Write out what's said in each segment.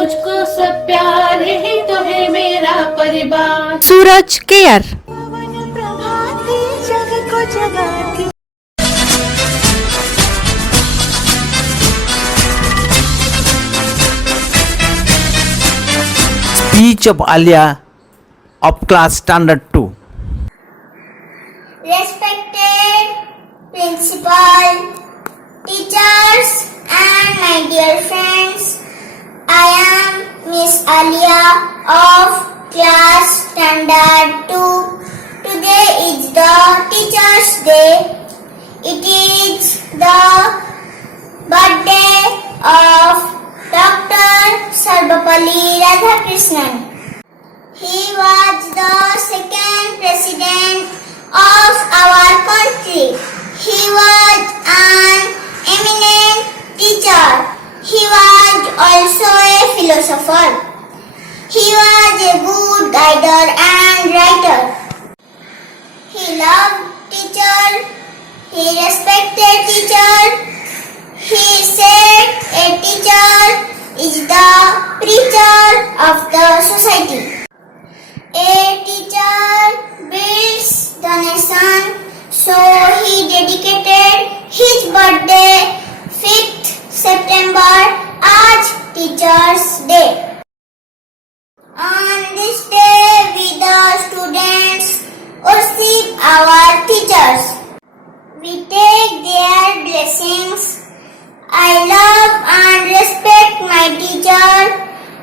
मुझको सब प्यार ही तो है मेरा परिवार। सूरज care. Speech of Alia of class standard 2. Respected principal, teachers and my dear friends, I am Miss Alia of class standard 2. Today is the Teachers' Day. It is the birthday of Dr. Sarvapalli Radhakrishnan. He was the second president of our country. He was an eminent teacher. He was also a philosopher. He was a good guider and writer. He loved teacher. He respected teacher. He said a teacher is the preacher of the society. A teacher builds the nation, so he dedicated his birthday 5th September as Teachers' Day. On this day, we the students worship our teachers. We take their blessings. I love and respect my teacher.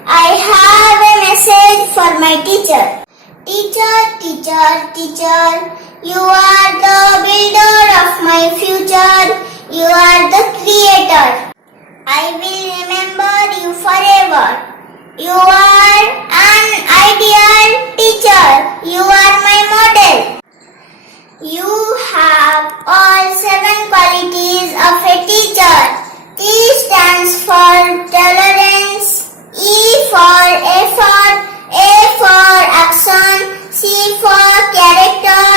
I have a message for my teacher. Teacher, teacher, teacher, you are the builder of my future. You are the creator. I will remember you forever. You are an ideal teacher. You are my model. You have all 7 qualities of a teacher. T stands for tolerance, E for effort, A for action, C for character,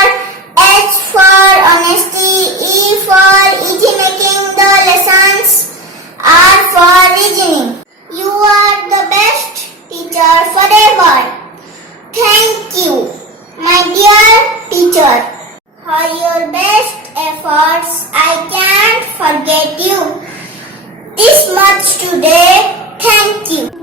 H for honesty, E for easy making the lessons, R for reasoning. You are the best teacher forever. Thank you, my dear teacher. For your best efforts, I can't forget you. This much today. Thank you.